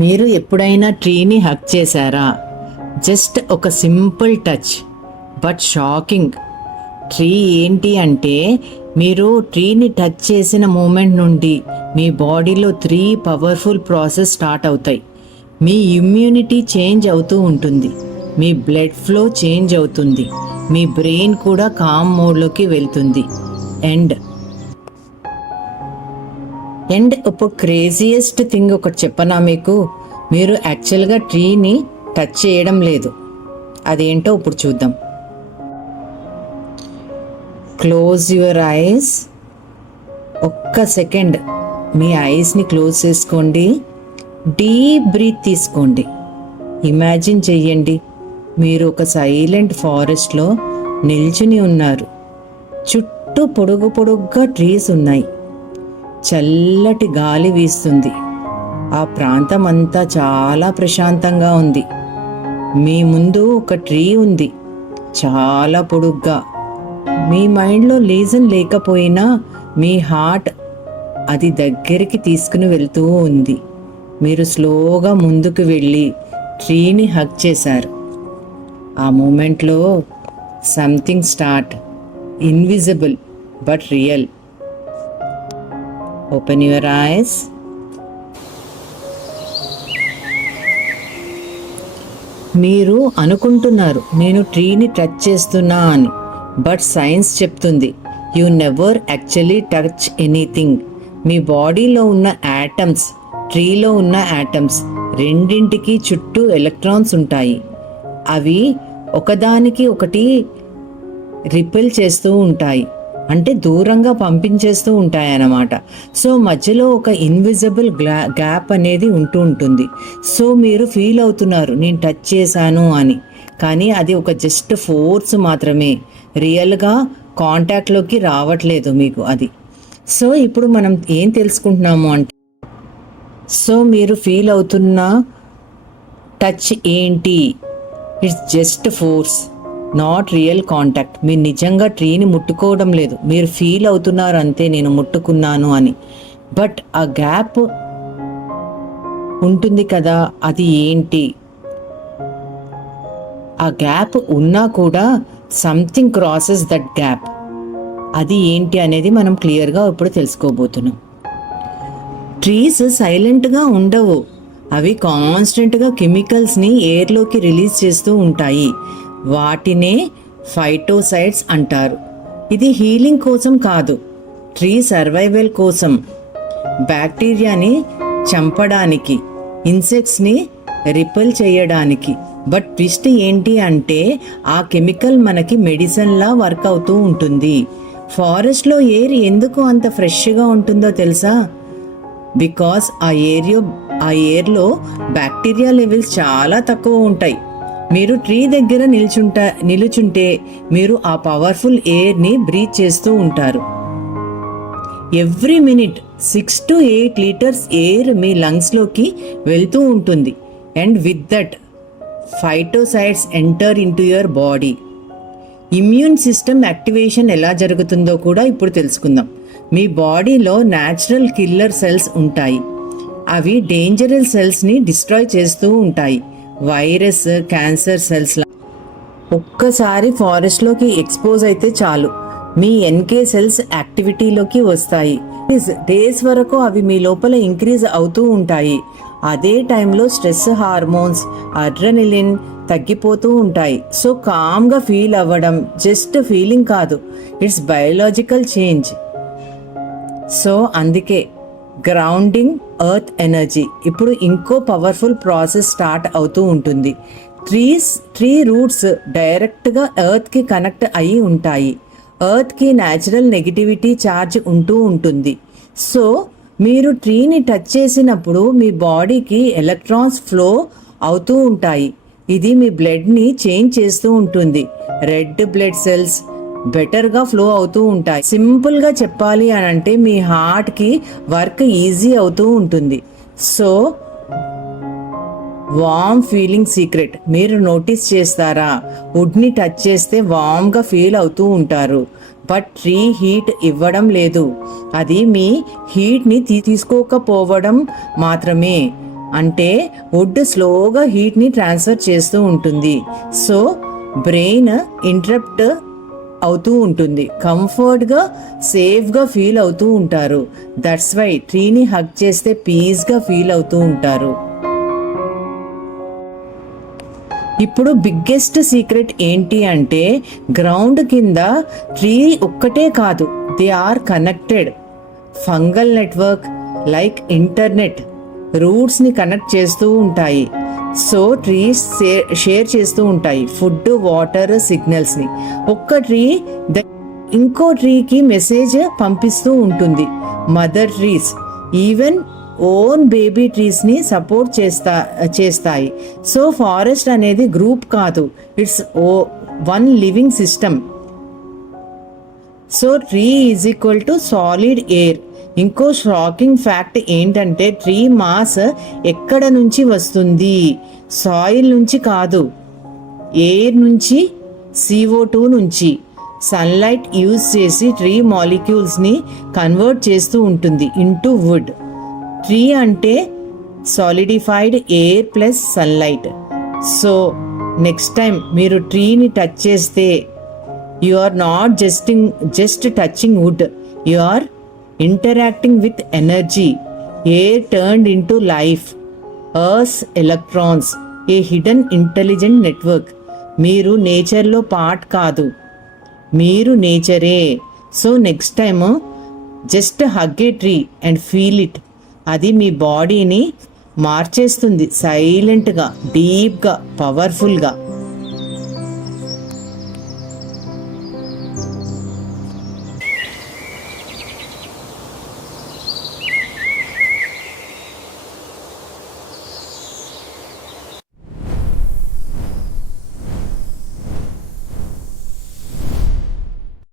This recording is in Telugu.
మీరు ఎప్పుడైనా ట్రీని హగ్ చేశారా? జస్ట్ ఒక simple touch, but shocking. Tree ఏంటి అంటే, మీరు ట్రీని టచ్ చేసిన మూమెంట్ నుండి మీ బాడీలో 3 పవర్ఫుల్ ప్రాసెస్ స్టార్ట్ అవుతాయి. మీ ఇమ్యూనిటీ చేంజ్ అవుతూ ఉంటుంది, మీ బ్లడ్ ఫ్లో చేంజ్ అవుతుంది, మీ బ్రెయిన్ కూడా కామ్ మోడ్లోకి వెళ్తుంది. అండ్ ఇప్పుడు క్రేజియెస్ట్ థింగ్ ఒకటి చెప్పనా మీకు? మీరు యాక్చువల్గా ట్రీని టచ్ చేయడం లేదు. అదేంటో ఇప్పుడు చూద్దాం. Close your eyes. ఒక్క సెకండ్ మీ ఐస్ని క్లోజ్ చేసుకోండి. డీప్ బ్రీత్ తీసుకోండి. ఇమాజిన్ చెయ్యండి, మీరు ఒక సైలెంట్ ఫారెస్ట్లో నిల్చుని ఉన్నారు. చుట్టూ పొడుగుగా ట్రీస్ ఉన్నాయి. చల్లటి గాలి వీస్తుంది. ఆ ప్రాంతం అంతా చాలా ప్రశాంతంగా ఉంది. మీ ముందు ఒక ట్రీ ఉంది, చాలా పొడుగ్గా. మీ మైండ్లో రీజన్ లేకపోయినా మీ హార్ట్ అది దగ్గరికి తీసుకుని వెళ్తూ ఉంది. మీరు స్లోగా ముందుకు వెళ్ళి ట్రీని హగ్ చేశారు. ఆ మూమెంట్లో something start, invisible but real. Open your eyes. మీరు అనుకుంటున్నారు నేను ట్రీని టచ్ చేస్తున్నా అని, బట్ సైన్స్ చెప్తుంది you never actually touch anything. మీ బాడీలో ఉన్న యాటమ్స్, ట్రీలో ఉన్న యాటమ్స్ రెండింటికి చుట్టూ ఎలక్ట్రాన్స్ ఉంటాయి. అవి ఒకదానికి ఒకటి రిపెల్ చేస్తూ ఉంటాయి, అంటే దూరంగా పంపించేస్తూ ఉంటాయి అన్నమాట. సో మధ్యలో ఒక ఇన్విజిబుల్ గ్యాప్ అనేది ఉంటూ ఉంటుంది. సో మీరు ఫీల్ అవుతున్నారు నేను టచ్ చేశాను అని, కానీ అది ఒక జస్ట్ ఫోర్స్ మాత్రమే, రియల్గా కాంటాక్ట్లోకి రావట్లేదు మీకు అది. సో ఇప్పుడు మనం ఏం తెలుసుకుంటున్నాము అంటే, సో మీరు ఫీల్ అవుతున్న టచ్ ఏంటి? It's just force, not real contact. మీరు నిజంగా ట్రీని ముట్టుకోవడం లేదు, మీరు ఫీల్ అవుతున్నారు అంతే నేను ముట్టుకున్నాను అని. బట్ ఆ గ్యాప్ ఉంటుంది కదా, అది ఏంటి? ఆ గ్యాప్ ఉన్నా కూడా సంథింగ్ క్రాసెస్ దట్ గ్యాప్. అది ఏంటి అనేది మనం క్లియర్గా ఇప్పుడు తెలుసుకోబోతున్నాం. ట్రీస్ సైలెంట్గా ఉండవు, అవి కాన్స్టెంట్గా కెమికల్స్ని ఎయిర్లోకి రిలీజ్ చేస్తూ ఉంటాయి. వాటినే ఫైటోసైడ్స్ అంటారు. ఇది హీలింగ్ కోసం కాదు, ట్రీ సర్వైవల్ కోసం, బ్యాక్టీరియాని చంపడానికి, ఇన్సెక్ట్స్ని రిపెల్ చేయడానికి. బట్ ట్విస్ట్ ఏంటి అంటే, ఆ కెమికల్ మనకి మెడిసిన్లా వర్క్ అవుతూ ఉంటుంది. ఫారెస్ట్లో ఎయిర్ ఎందుకు అంత ఫ్రెష్గా ఉంటుందో తెలుసా? బికాస్ ఆ ఎయిర్లో బ్యాక్టీరియా లెవెల్స్ చాలా తక్కువ ఉంటాయి. మీరు ట్రీ దగ్గర నిలుచుంటే మీరు ఆ పవర్ఫుల్ ఎయిర్ని బ్రీత్ చేస్తూ ఉంటారు. Every minute 6 to 8 litres air మీ లంగ్స్లోకి వెళ్తూ ఉంటుంది. And with that phytoncides enter into your body. Immune system activation ఎలా జరుగుతుందో కూడా ఇప్పుడు తెలుసుకుందాం. మీ బాడీలో న్యాచురల్ కిల్లర్ సెల్స్ ఉంటాయి. అవి డేంజరస్ సెల్స్ని డిస్ట్రాయ్ చేస్తూ ఉంటాయి. Virus, cancer cells. ఒక్కసారి ఫారెస్ట్లోకి ఎక్స్పోజ్ అయితే చాలు, మీ ఎన్కే సెల్స్ యాక్టివిటీలోకి వస్తాయి. డేస్ వరకు అవి మీ లోపల ఇంక్రీజ్ అవుతూ ఉంటాయి. అదే టైంలో స్ట్రెస్ హార్మోన్స్, అడ్రెనలిన్ తగ్గిపోతూ ఉంటాయి. సో కామ్గా ఫీల్ అవ్వడం జస్ట్ ఫీలింగ్ కాదు, ఇట్స్ బయోలాజికల్ చేంజ్. సో అందుకే గ్రౌండింగ్ ఎర్త్ ఎనర్జీ. ఇప్పుడు ఇంకో పవర్ఫుల్ ప్రాసెస్ స్టార్ట్ అవుతూ ఉంటుంది. ట్రీ రూట్స్ డైరెక్ట్గా ఎర్త్కి కనెక్ట్ అయి ఉంటాయి. ఎర్త్కి న్యాచురల్ నెగిటివిటీ ఛార్జ్ ఉంటూ ఉంటుంది. సో మీరు ట్రీని టచ్ చేసినప్పుడు మీ బాడీకి ఎలక్ట్రాన్స్ ఫ్లో అవుతూ ఉంటాయి. ఇది మీ బ్లడ్ని చేంజ్ చేస్తూ ఉంటుంది. రెడ్ బ్లడ్ సెల్స్ బెటర్గా ఫ్లో అవుతూ ఉంటాయి. సింపుల్గా చెప్పాలి అని అంటే మీ హార్ట్కి వర్క్ ఈజీ అవుతూ ఉంటుంది. సో వార్మ్ ఫీలింగ్ సీక్రెట్ మీరు నోటీస్ చేస్తారా? వుడ్ని టచ్ చేస్తే వార్మ్గా ఫీల్ అవుతూ ఉంటారు, బట్ ట్రీ హీట్ ఇవ్వడం లేదు, అది మీ హీట్ని తీసుకోకపోవడం మాత్రమే. అంటే వుడ్ స్లోగా హీట్ని ట్రాన్స్ఫర్ చేస్తూ ఉంటుంది. సో బ్రెయిన్ ఇంటరప్ట్ అవుతూ ఉంటుంది, కంఫర్ట్గా సేఫ్గా ఫీల్ అవుతూ ఉంటారు. దట్స్ వై ట్రీని హగ్ చేస్తే పీస్గా ఫీల్ అవుతూ ఉంటారు. ఇప్పుడు బిగ్గెస్ట్ సీక్రెట్ ఏంటి అంటే గ్రౌండ్ కింద ట్రీ ఒక్కటే కాదు, they are connected. Fungal network like internet రూట్స్ని కనెక్ట్ చేస్తూ ఉంటాయి. సో ట్రీస్ షేర్ చేస్తూ ఉంటాయి ఫుడ్, వాటర్, సిగ్నల్స్ని. ఒక్క ట్రీ ఇంకో ట్రీకి మెసేజ్ పంపిస్తూ ఉంటుంది. Mother trees even own baby ట్రీస్ని సపోర్ట్ చేస్తాయి. సో ఫారెస్ట్ అనేది గ్రూప్ కాదు, it's one living system. So tree is equal to solid air. ఇంకో షాకింగ్ ఫ్యాక్ట్ ఏంటంటే ట్రీ మాస్ ఎక్కడ నుంచి వస్తుంది? సాయిల్ నుంచి కాదు, ఎయిర్ నుంచి, CO2 నుంచి. సన్లైట్ యూజ్ చేసి ట్రీ మాలిక్యూల్స్ని కన్వర్ట్ చేస్తూ ఉంటుంది ఇంటూ వుడ్. ట్రీ అంటే solidified air plus sunlight. So next time మీరు ట్రీని టచ్ చేస్తే you are not just touching wood, you are interacting with energy, air turned into life, Earth's electrons, a hidden intelligent network. మీరు నేచర్లో పార్ట్ కాదు, మీరు నేచరే. So next time just hug a tree and feel it. అది మీ బాడీని మార్చేస్తుంది, సైలెంట్గా, డీప్గా, పవర్ఫుల్గా.